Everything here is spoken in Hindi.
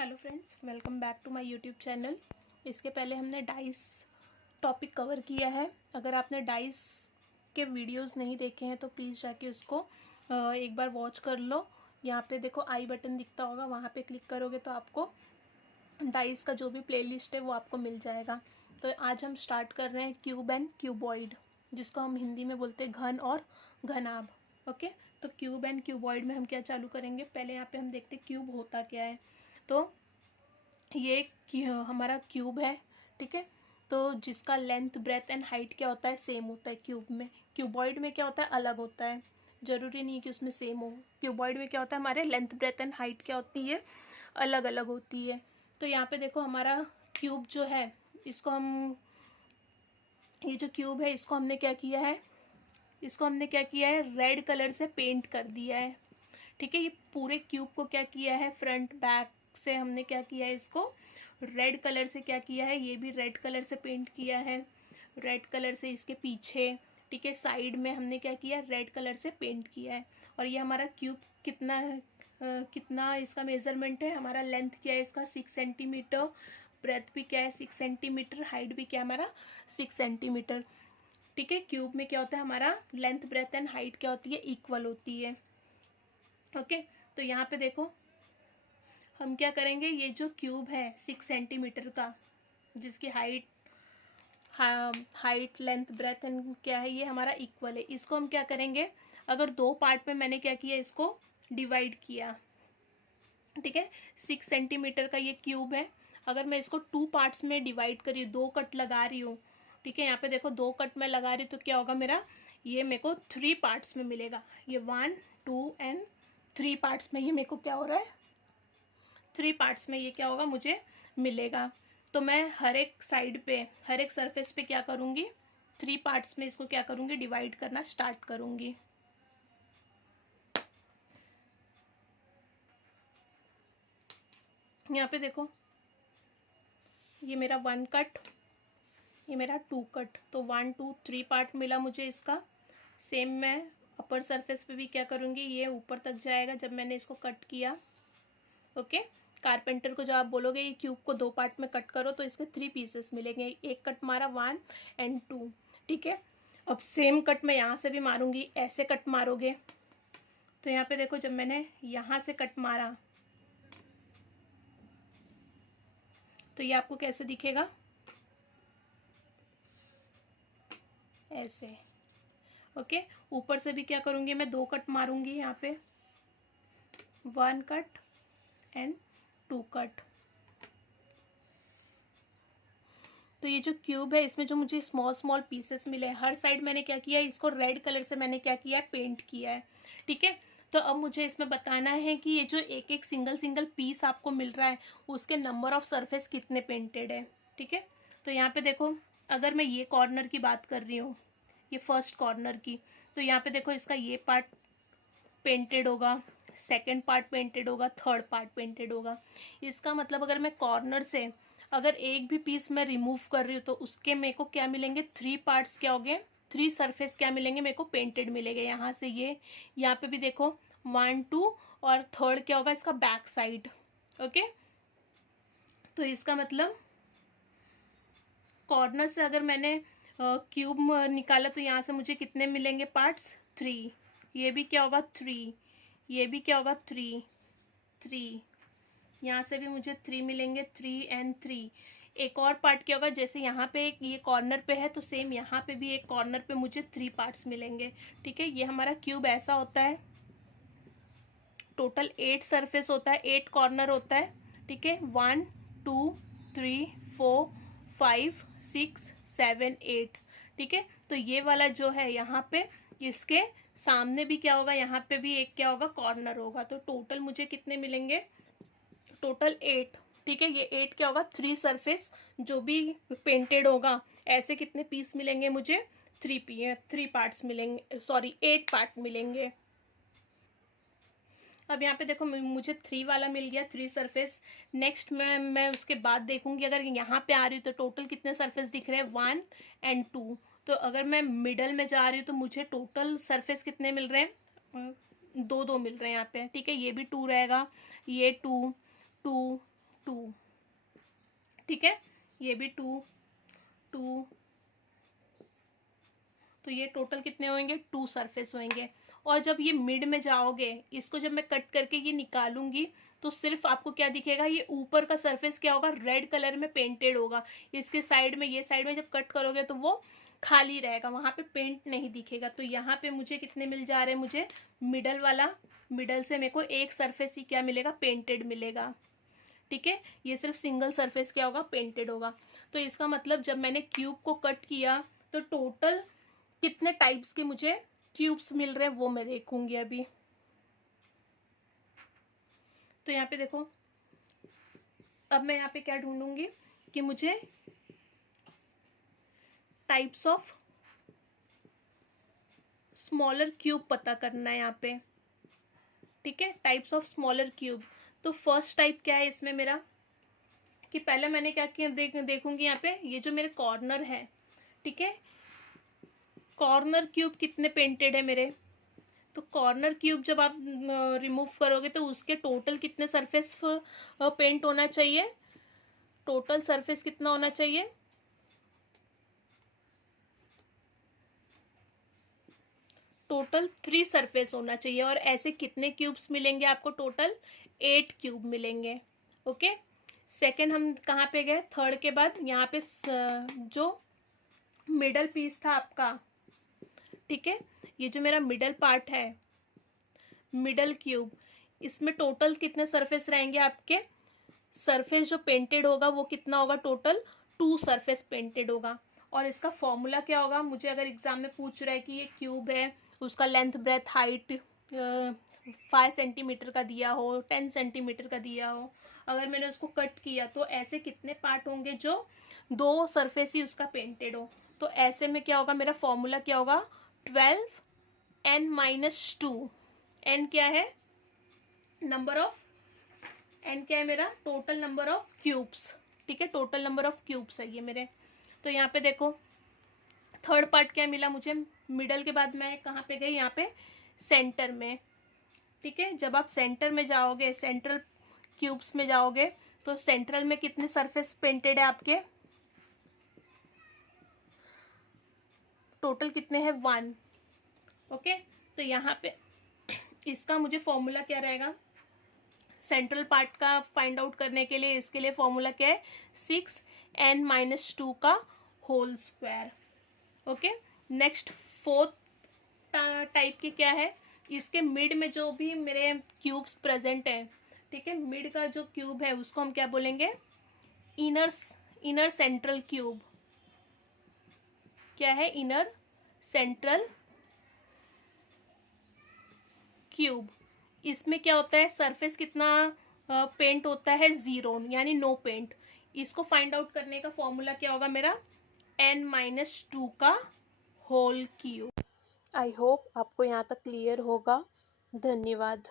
Hello friends, welcome back to my YouTube channel. इसके पहले हमने डाइस टॉपिक कवर किया है। अगर आपने डाइस के वीडियोस नहीं देखे हैं तो प्लीज़ जाके उसको एक बार वॉच कर लो। यहाँ पे देखो आई बटन दिखता होगा, वहाँ पे क्लिक करोगे तो आपको डाइस का जो भी प्लेलिस्ट है वो आपको मिल जाएगा। तो आज हम स्टार्ट कर रहे हैं क्यूब एंड क्यूबॉइड, जिसको हम हिंदी में बोलते हैं घन और घनाभ। ओके, तो क्यूब एंड क्यूबॉइड में हम क्या चालू करेंगे, पहले यहाँ पे हम देखते हैं क्यूब होता क्या है। तो ये हमारा क्यूब है, ठीक है। तो जिसका लेंथ ब्रेथ एंड हाइट क्या होता है, सेम होता है क्यूब में। क्यूबॉइड में क्या होता है, अलग होता है, ज़रूरी नहीं है कि उसमें सेम हो। क्यूबॉइड में क्या होता है, हमारे लेंथ ब्रेथ एंड हाइट क्या होती है, अलग अलग होती है। तो यहाँ पे देखो हमारा क्यूब जो है, इसको हम, ये जो क्यूब है इसको हमने क्या किया है, रेड कलर से पेंट कर दिया है, ठीक है। ये पूरे क्यूब को क्या किया है, फ्रंट बैक से हमने क्या किया है, इसको रेड कलर से क्या किया है, ये भी रेड कलर से पेंट किया है, रेड कलर से इसके पीछे, ठीक है, साइड में हमने क्या किया, रेड कलर से पेंट किया है। और ये हमारा क्यूब कितना है, कितना इसका मेज़रमेंट है, हमारा लेंथ क्या है इसका 6 सेंटीमीटर, ब्रेथ भी क्या है 6 सेंटीमीटर, हाइट भी क्या हमारा 6 सेंटीमीटर, ठीक है। क्यूब में क्या होता है, हमारा लेंथ ब्रेथ एंड हाइट क्या होती है, इक्वल होती है। ओके, तो यहाँ पे देखो हम क्या करेंगे, ये जो क्यूब है 6 सेंटीमीटर का, जिसकी हाइट लेंथ ब्रेथ एंड क्या है, ये हमारा इक्वल है। इसको हम क्या करेंगे, अगर दो पार्ट में मैंने क्या किया, इसको डिवाइड किया, ठीक है। 6 सेंटीमीटर का ये क्यूब है, अगर मैं इसको 2 पार्ट्स में डिवाइड करी, 2 कट लगा रही हूँ, ठीक है। यहाँ पे देखो 2 कट में लगा रही हूँ, तो क्या होगा मेरा, ये मेरे को 3 पार्ट्स में मिलेगा। ये 1 2 एंड 3 पार्ट्स में ये मेरे को क्या हो रहा है, 3 पार्ट्स में ये क्या होगा, मुझे मिलेगा। तो मैं हर एक साइड पे, हर एक सरफेस पे क्या करूँगी, 3 पार्ट्स में इसको क्या करूँगी, डिवाइड करना स्टार्ट करूँगी। यहाँ पे देखो ये मेरा 1 कट, ये मेरा 2 कट, तो 1 2 3 पार्ट मिला मुझे इसका। सेम मैं अपर सरफेस पे भी क्या करूँगी, ये ऊपर तक जाएगा जब मैंने इसको कट किया। ओके, कारपेंटर को जो आप बोलोगे ये क्यूब को 2 पार्ट में कट करो तो इसके 3 पीसेस मिलेंगे। एक कट मारा 1 एंड 2, ठीक है। अब सेम कट मैं यहाँ से भी मारूंगी, ऐसे कट मारोगे तो यहाँ पे देखो जब मैंने यहाँ से कट मारा तो ये आपको कैसे दिखेगा, ऐसे। ओके, ऊपर से भी क्या करूँगी, मैं 2 कट मारूंगी, यहाँ पे 1 कट एंड 2 कट। तो ये जो क्यूब है इसमें जो मुझे स्मॉल स्मॉल पीसेस मिले, हर साइड मैंने क्या किया है, इसको रेड कलर से मैंने क्या किया है, पेंट किया है, ठीक है। तो अब मुझे इसमें बताना है कि ये जो एक एक सिंगल सिंगल पीस आपको मिल रहा है उसके नंबर ऑफ सरफेस कितने पेंटेड है, ठीक है। तो यहाँ पे देखो अगर मैं ये कॉर्नर की बात कर रही हूँ, ये फर्स्ट कॉर्नर की, तो यहाँ पे देखो इसका ये पार्ट पेंटेड होगा, सेकेंड पार्ट पेंटेड होगा, थर्ड पार्ट पेंटेड होगा। इसका मतलब अगर मैं कॉर्नर से अगर एक भी पीस मैं रिमूव कर रही हूँ तो उसके मेरे को क्या मिलेंगे, 3 पार्ट्स क्या हो गए, 3 सरफेस क्या मिलेंगे मेरे को, पेंटेड मिलेंगे। यहाँ से ये, यहाँ पे भी देखो 1 2 और थर्ड क्या होगा इसका, बैक साइड। ओके, तो इसका मतलब कॉर्नर से अगर मैंने क्यूब निकाला तो यहाँ से मुझे कितने मिलेंगे पार्ट्स, 3। ये भी क्या होगा 3, ये भी क्या होगा 3 3, यहाँ से भी मुझे 3 मिलेंगे, 3 एंड 3। एक और पार्ट क्या होगा, जैसे यहाँ पे एक ये कॉर्नर पे है तो सेम यहाँ पे भी एक कॉर्नर पे मुझे 3 पार्ट्स मिलेंगे, ठीक है। ये हमारा क्यूब ऐसा होता है, टोटल 8 सरफेस होता है, 8 कॉर्नर होता है, ठीक है। 1 2 3 4 5 6 7 8, ठीक है। तो ये वाला जो है यहाँ पे, इसके सामने भी क्या होगा, यहाँ पे भी एक क्या होगा, कॉर्नर होगा। तो टोटल मुझे कितने मिलेंगे, टोटल 8, ठीक है। ये 8 क्या होगा, 3 सरफेस जो भी पेंटेड होगा, ऐसे कितने पीस मिलेंगे मुझे, 3 पार्ट्स मिलेंगे, सॉरी 8 पार्ट मिलेंगे। अब यहाँ पे देखो मुझे 3 वाला मिल गया, 3 सरफेस। नेक्स्ट मैं उसके बाद देखूंगी, अगर यहाँ पे आ रही हूँ तो टोटल कितने सरफेस दिख रहे हैं, 1 एंड 2। तो अगर मैं मिडल में जा रही हूँ तो मुझे टोटल सरफेस कितने मिल रहे हैं, 2 2 मिल रहे हैं यहाँ पे, ठीक है। ये भी 2 रहेगा, ये 2 2 2, ठीक है, ये भी 2 2, तो ये टोटल कितने होंगे, 2 सरफेस होंगे। और जब ये मिड में जाओगे, इसको जब मैं कट करके ये निकालूंगी तो सिर्फ आपको क्या दिखेगा, ये ऊपर का सरफेस क्या होगा, रेड कलर में पेंटेड होगा। इसके साइड में, ये साइड में जब कट करोगे तो वो खाली रहेगा, वहां पे पेंट नहीं दिखेगा। तो यहाँ पे मुझे कितने मिल जा रहे हैं, मुझे मिडल वाला, मिडल से मेरे को एक सरफेस ही क्या मिलेगा, पेंटेड मिलेगा, ठीक है। ये सिर्फ सिंगल सरफेस क्या होगा, पेंटेड होगा। तो इसका मतलब जब मैंने क्यूब को कट किया तो टोटल कितने टाइप्स के मुझे क्यूब्स मिल रहे हैं वो मैं देखूंगी अभी। तो यहाँ पे देखो, अब मैं यहाँ पे क्या ढूंढूंगी कि मुझे टाइप्स ऑफ स्मॉलर क्यूब पता करना है यहाँ पे, ठीक है, टाइप्स ऑफ स्मॉलर क्यूब। तो फर्स्ट टाइप क्या है इसमें मेरा, कि पहले मैंने क्या किया, देखूंगी यहाँ पे ये जो मेरे कॉर्नर है, ठीक है, कॉर्नर क्यूब कितने पेंटेड है मेरे। तो कॉर्नर क्यूब जब आप रिमूव करोगे तो उसके टोटल कितने सरफेस पेंट होना चाहिए, टोटल सरफेस कितना होना चाहिए, टोटल 3 सरफेस होना चाहिए। और ऐसे कितने क्यूब्स मिलेंगे आपको, टोटल 8 क्यूब मिलेंगे, ओके। सेकंड हम कहाँ पे गए, थर्ड के बाद यहाँ पे जो मिडल पीस था आपका, ठीक है, ये जो मेरा मिडल पार्ट है, मिडल क्यूब, इसमें टोटल कितने सरफेस रहेंगे आपके, सरफेस जो पेंटेड होगा वो कितना होगा, टोटल 2 सरफेस पेंटेड होगा। और इसका फॉर्मूला क्या होगा, मुझे अगर एग्जाम में पूछ रहा है कि ये क्यूब है, उसका लेंथ ब्रेथ हाइट 5 सेंटीमीटर का दिया हो, 10 सेंटीमीटर का दिया हो, अगर मैंने उसको कट किया तो ऐसे कितने पार्ट होंगे जो 2 सरफेस ही उसका पेंटेड हो। तो ऐसे में क्या होगा, मेरा फॉर्मूला क्या होगा, 12n-2, n क्या है, नंबर ऑफ, n क्या है मेरा, टोटल नंबर ऑफ क्यूब्स, ठीक है, टोटल नंबर ऑफ क्यूब्स है ये मेरे। तो यहाँ पे देखो थर्ड पार्ट क्या मिला मुझे, मिडल के बाद मैं कहाँ पे गई, यहाँ पे सेंटर में, ठीक है। जब आप सेंटर में जाओगे, सेंट्रल क्यूब्स में जाओगे, तो सेंट्रल में कितने सरफेस पेंटेड है आपके, टोटल कितने हैं, 1, ओके। तो यहाँ पे इसका मुझे फॉर्मूला क्या रहेगा, सेंट्रल पार्ट का फाइंड आउट करने के लिए, इसके लिए फॉर्मूला क्या है, 6n-2 का whole square, okay. Next fourth type की क्या है, इसके मिड में जो भी मेरे क्यूब्स प्रेजेंट हैं, ठीक है, मिड का जो क्यूब है उसको हम क्या बोलेंगे, इनर सेंट्रल क्यूब, क्या है, इनर सेंट्रल क्यूब। इसमें क्या होता है, सरफेस कितना पेंट होता है, 0, यानी नो पेंट। इसको फाइंड आउट करने का फॉर्मूला क्या होगा मेरा, n-2 का होल क्यूब। आई होप आपको यहाँ तक क्लियर होगा। धन्यवाद।